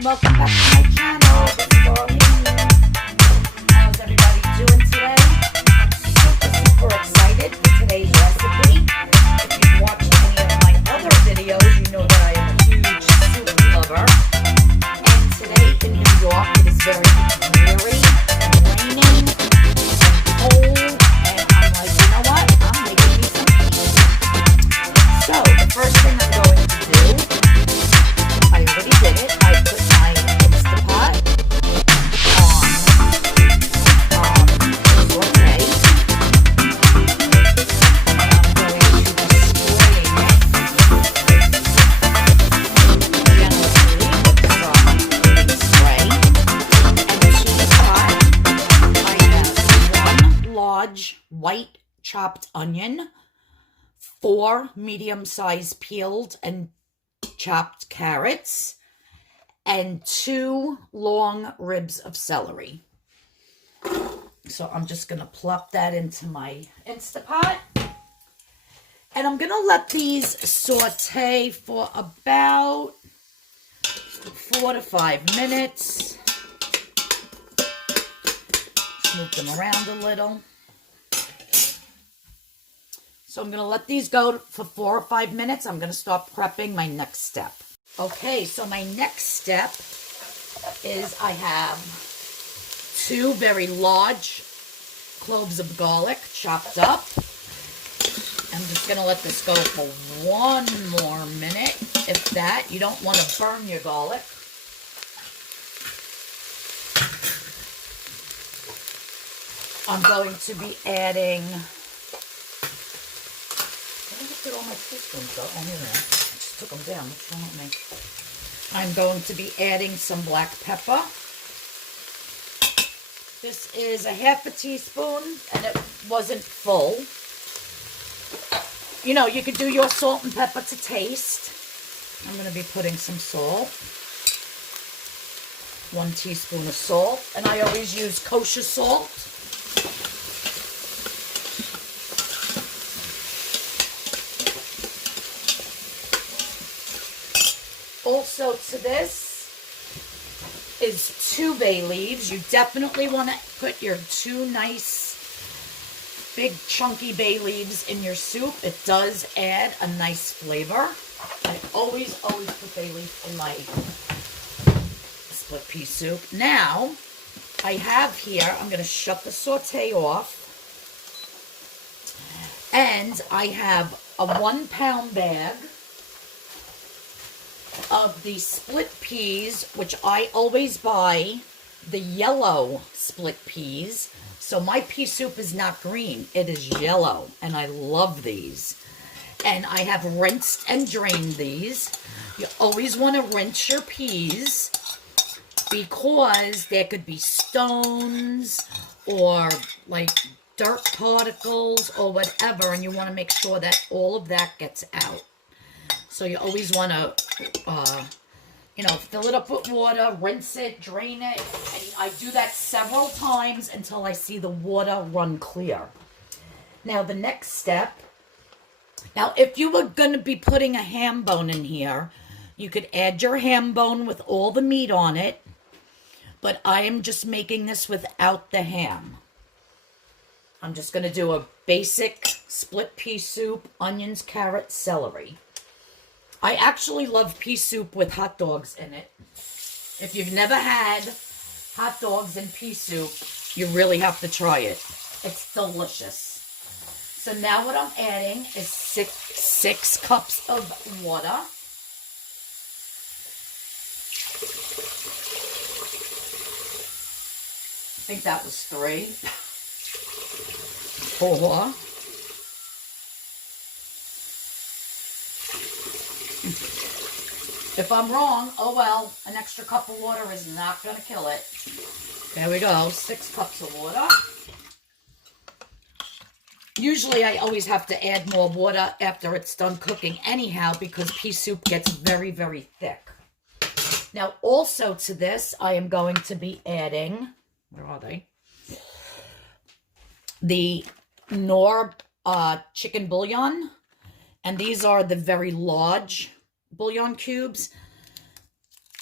everyone, welcome back to my channel. This is Arlene. How's everybody doing today? I'm super excited for today's recipe. If you've watched any of my other videos, you know that I am a huge soup lover. And today in New York, it is very dreary, raining, and cold. And I'm like, you know what? I'm making me some peas. So the first thing I'm going to do, I already did it. I put my Instapot on saute, and I'm going to be spraying it generously with some baby spray. And the teapot, I have 1 large white chopped onion, 4 medium-sized peeled and chopped carrots, and 2 long ribs of celery. So I'm just going to plop that into my Instapot. And I'm going to let these saute for about 4 to 5 minutes. Just move them around a little. So I'm going to let these go for 4 or 5 minutes. I'm going to start prepping my next step. Okay, so my next step is I have 2 very large cloves of garlic chopped up. I'm just going to let this go for 1 more minute, if that. You don't want to burn your garlic. I'm going to be adding... Where did all my teaspoons go? Oh, here they are. I just took them down. What's wrong with me? I'm going to be adding some black pepper. This is a ½ teaspoon, and it wasn't full. You know, you could do your salt and pepper to taste. I'm going to be putting some salt. 1 teaspoon of salt, and I always use kosher salt. Also to this is 2 bay leaves. You definitely want to put your 2 nice big chunky bay leaves in your soup. It does add a nice flavor. I always put bay leaf in my split pea soup. Now I have here, I'm going to shut the saute off, and I have a 1-pound bag of the split peas, which I always buy the yellow split peas. So my pea soup is not green, it is yellow, and I love these. And I have rinsed and drained these. You always want to rinse your peas because there could be stones or like dirt particles or whatever, and you want to make sure that all of that gets out. So you always want to, you know, fill it up with water, rinse it, drain it. And I do that several times until I see the water run clear. Now, the next step. Now, if you were going to be putting a ham bone in here, you could add your ham bone with all the meat on it. But I am just making this without the ham. I'm just going to do a basic split pea soup, onions, carrots, celery. I actually love pea soup with hot dogs in it. If you've never had hot dogs and pea soup, you really have to try it. It's delicious. So now what I'm adding is 6 cups of water. I think that was 3. 4. If I'm wrong, oh well, an extra cup of water is not going to kill it. There we go, 6 cups of water. Usually I always have to add more water after it's done cooking anyhow because pea soup gets very, very thick. Now also to this, I am going to be adding, where are they? The Knorr chicken bouillon. And these are the very large bouillon cubes.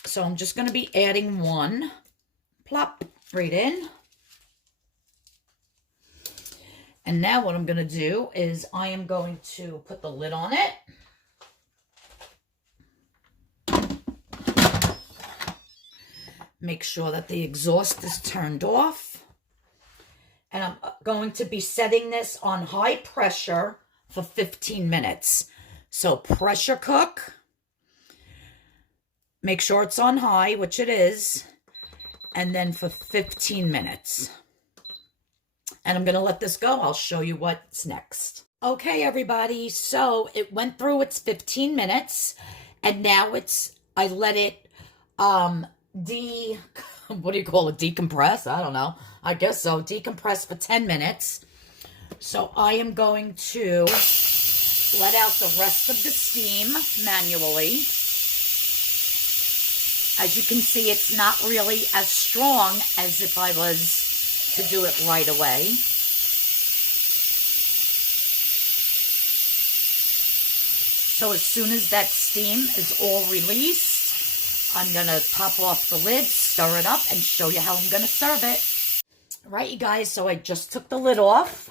So I'm just going to be adding one. Plop, right in. And now what I'm going to do is I am going to put the lid on it. Make sure that the exhaust is turned off. And I'm going to be setting this on high pressure for 15 minutes. So pressure cook. Make sure it's on high, which it is. And then for 15 minutes. And I'm going to let this go. I'll show you what's next. Okay, everybody. So it went through its 15 minutes. And now I let it, what do you call it? Decompress? I don't know. I guess so. Decompress for 10 minutes. So I am going to let out the rest of the steam manually. As you can see, it's not really as strong as if I was to do it right away. So as soon as that steam is all released, I'm going to pop off the lid, stir it up, and show you how I'm going to serve it. Right, you guys, so I just took the lid off.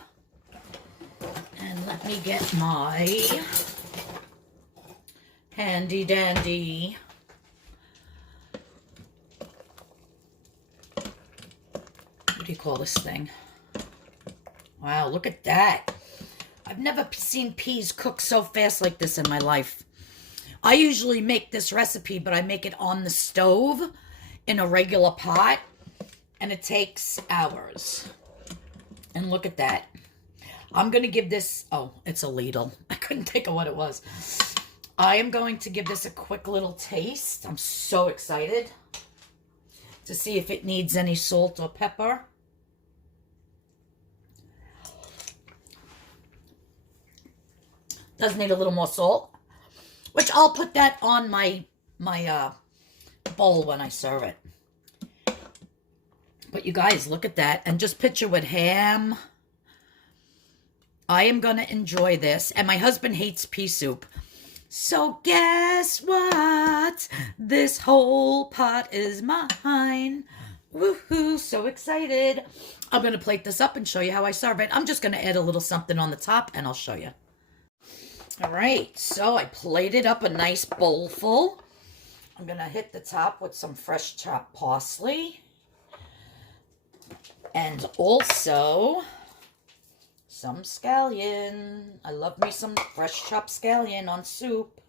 And let me get my handy dandy what do you call this thing? Wow, look at that. I've never seen peas cook so fast like this in my life. I usually make this recipe, but I make it on the stove in a regular pot, and it takes hours. And look at that. I'm going to give this, oh, it's a ladle. I couldn't think of what it was. I am going to give this a quick little taste. I'm so excited to see if it needs any salt or pepper. Does need a little more salt, which I'll put that on my bowl when I serve it. But you guys, look at that. And just picture with ham. I am going to enjoy this. And my husband hates pea soup. So guess what? This whole pot is mine. Woohoo, so excited. I'm going to plate this up and show you how I serve it. I'm just going to add a little something on the top and I'll show you. All right, so I plated up a nice bowl full. I'm going to hit the top with some fresh chopped parsley. And also some scallion. I love me some fresh chopped scallion on soup.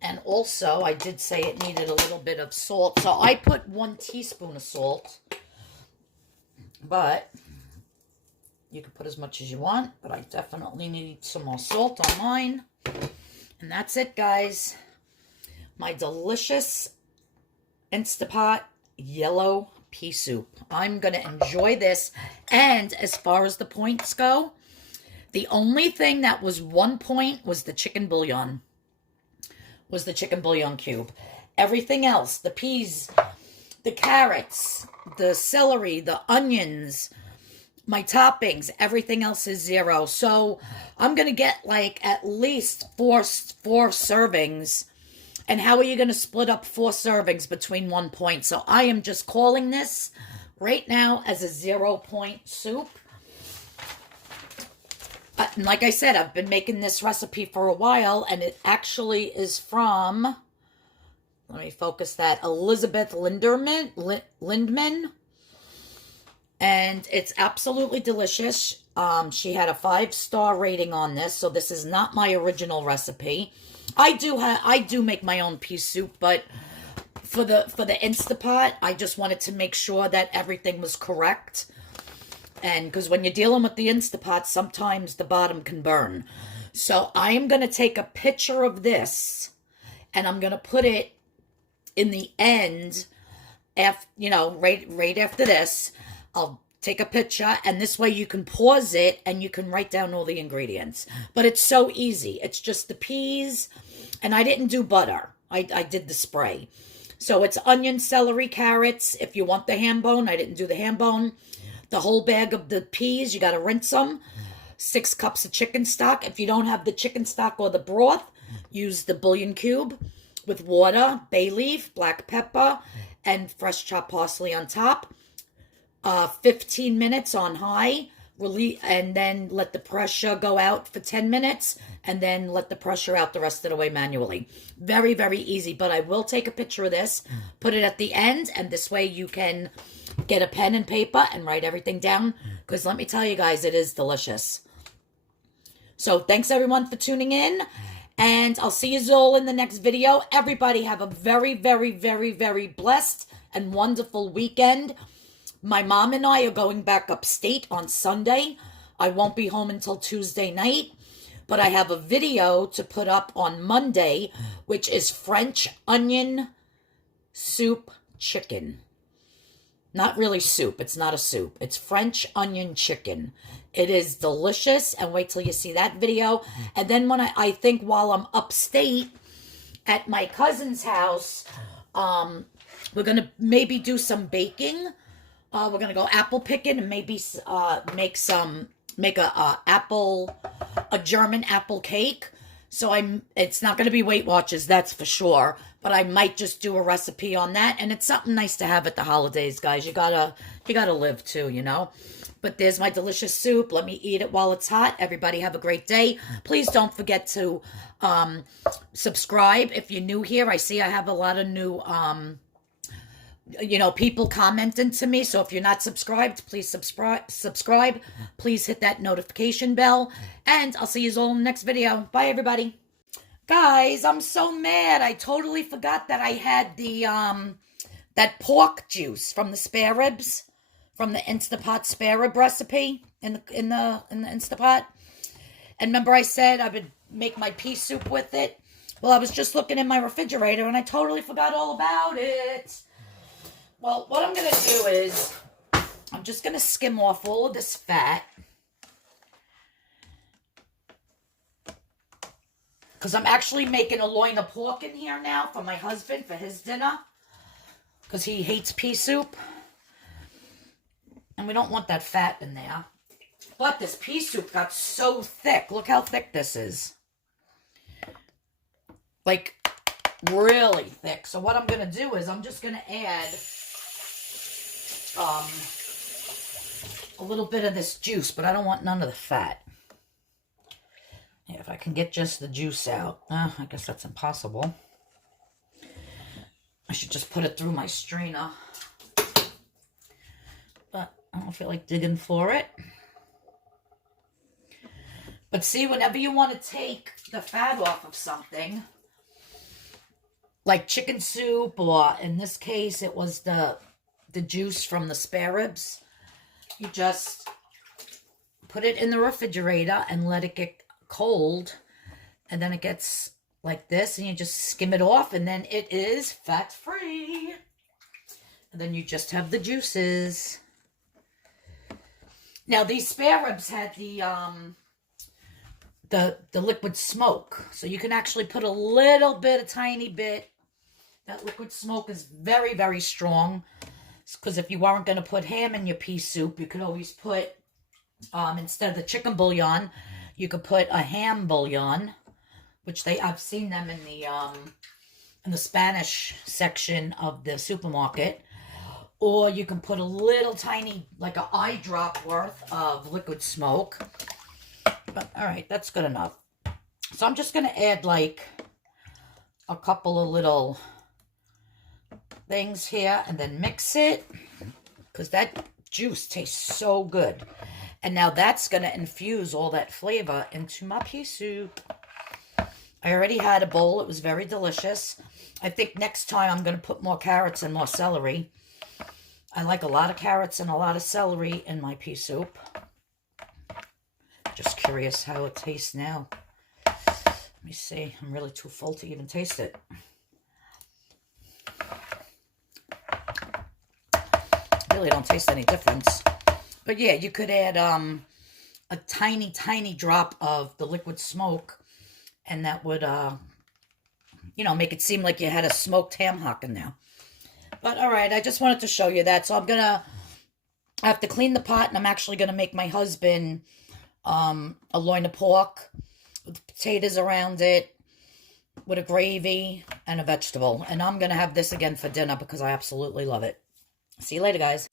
And also, I did say it needed a little bit of salt. So I put 1 teaspoon of salt. But you can put as much as you want. But I definitely need some more salt on mine. And that's it, guys. My delicious Instapot yellow pea soup. I'm going to enjoy this. And as far as the points go, the only thing that was 1 point was the chicken bouillon. Was the chicken bouillon cube. Everything else, the peas, the carrots, the celery, the onions, my toppings, everything else is 0. So I'm going to get like at least four servings. And how are you going to split up 4 servings between 1 point? So I am just calling this right now as a 0 point soup. And like I said, I've been making this recipe for a while, and it actually is from, let me focus that, Elizabeth Lindman. And it's absolutely delicious. She had a 5-star rating on this, so this is not my original recipe. I do make my own pea soup, but for the Instapot, I just wanted to make sure that everything was correct. And because when you're dealing with the Instapot, sometimes the bottom can burn. So I am going to take a picture of this, and I'm going to put it in the end, right after this. I'll take a picture, and this way you can pause it, and you can write down all the ingredients. But it's so easy. It's just the peas, and I didn't do butter. I did the spray. So it's onion, celery, carrots. If you want the ham bone, I didn't do the ham bone. The whole bag of the peas, you got to rinse them. 6 cups of chicken stock. If you don't have the chicken stock or the broth, use the bouillon cube. with water, bay leaf, black pepper, and fresh chopped parsley on top. 15 minutes on high, and then let the pressure go out for 10 minutes, and then let the pressure out the rest of the way manually. Very, very easy, but I will take a picture of this, put it at the end, and this way you can get a pen and paper and write everything down, because let me tell you guys, it is delicious. So thanks everyone for tuning in, and I'll see you all in the next video. Everybody have a very, very, very, very blessed and wonderful weekend. My mom and I are going back upstate on Sunday. I won't be home until Tuesday night, but I have a video to put up on Monday, which is French onion soup chicken. Not really soup. It's not a soup. It's French onion chicken. It is delicious, and wait till you see that video. And then when I think while I'm upstate at my cousin's house, we're going to maybe do some baking. We're going to go apple picking and maybe make a German apple cake. So it's not going to be Weight Watchers, that's for sure. But I might just do a recipe on that. And it's something nice to have at the holidays, guys. You gotta live too, you know. But there's my delicious soup. Let me eat it while it's hot. Everybody have a great day. Please don't forget to subscribe if you're new here. I see I have a lot of new people commenting to me. So if you're not subscribed, please subscribe. Please hit that notification bell. And I'll see you all in the next video. Bye, everybody. Guys, I'm so mad. I totally forgot that I had the that pork juice from the spare ribs, from the Instapot spare rib recipe in the Instapot. And remember I said I would make my pea soup with it? Well, I was just looking in my refrigerator and I totally forgot all about it. Well, what I'm going to do is I'm just going to skim off all of this fat, because I'm actually making a loin of pork in here now for my husband for his dinner, because he hates pea soup. And we don't want that fat in there. But this pea soup got so thick. Look how thick this is. Like, really thick. So what I'm going to do is I'm just going to add a little bit of this juice, but I don't want none of the fat. Yeah, if I can get just the juice out. I guess that's impossible. I should just put it through my strainer. But I don't feel like digging for it. But see, whenever you want to take the fat off of something, like chicken soup, or in this case, it was the juice from the spare ribs, you just put it in the refrigerator and let it get cold, and then it gets like this, and you just skim it off, and then it is fat-free. And then you just have the juices. Now, these spare ribs had the liquid smoke, so you can actually put a little bit, a tiny bit. That liquid smoke is very, very strong, because if you weren't going to put ham in your pea soup, you could always put, instead of the chicken bouillon, you could put a ham bouillon, which I've seen them in the Spanish section of the supermarket. Or you can put a little tiny, like an eye drop worth of liquid smoke. But, all right, that's good enough. So I'm just going to add like a couple of little things here and then mix it, because that juice tastes so good. And now that's going to infuse all that flavor into my pea soup. I already had a bowl. It was very delicious. I think next time I'm going to put more carrots and more celery. I like a lot of carrots and a lot of celery in my pea soup. Just curious how it tastes now. Let me see. I'm really too full to even taste it. Really don't taste any difference. But yeah, you could add a tiny, tiny drop of the liquid smoke, and that would, make it seem like you had a smoked ham hock in there. But all right, I just wanted to show you that. So I have to clean the pot, and I'm actually going to make my husband a loin of pork with potatoes around it, with a gravy and a vegetable. And I'm going to have this again for dinner because I absolutely love it. See you later, guys.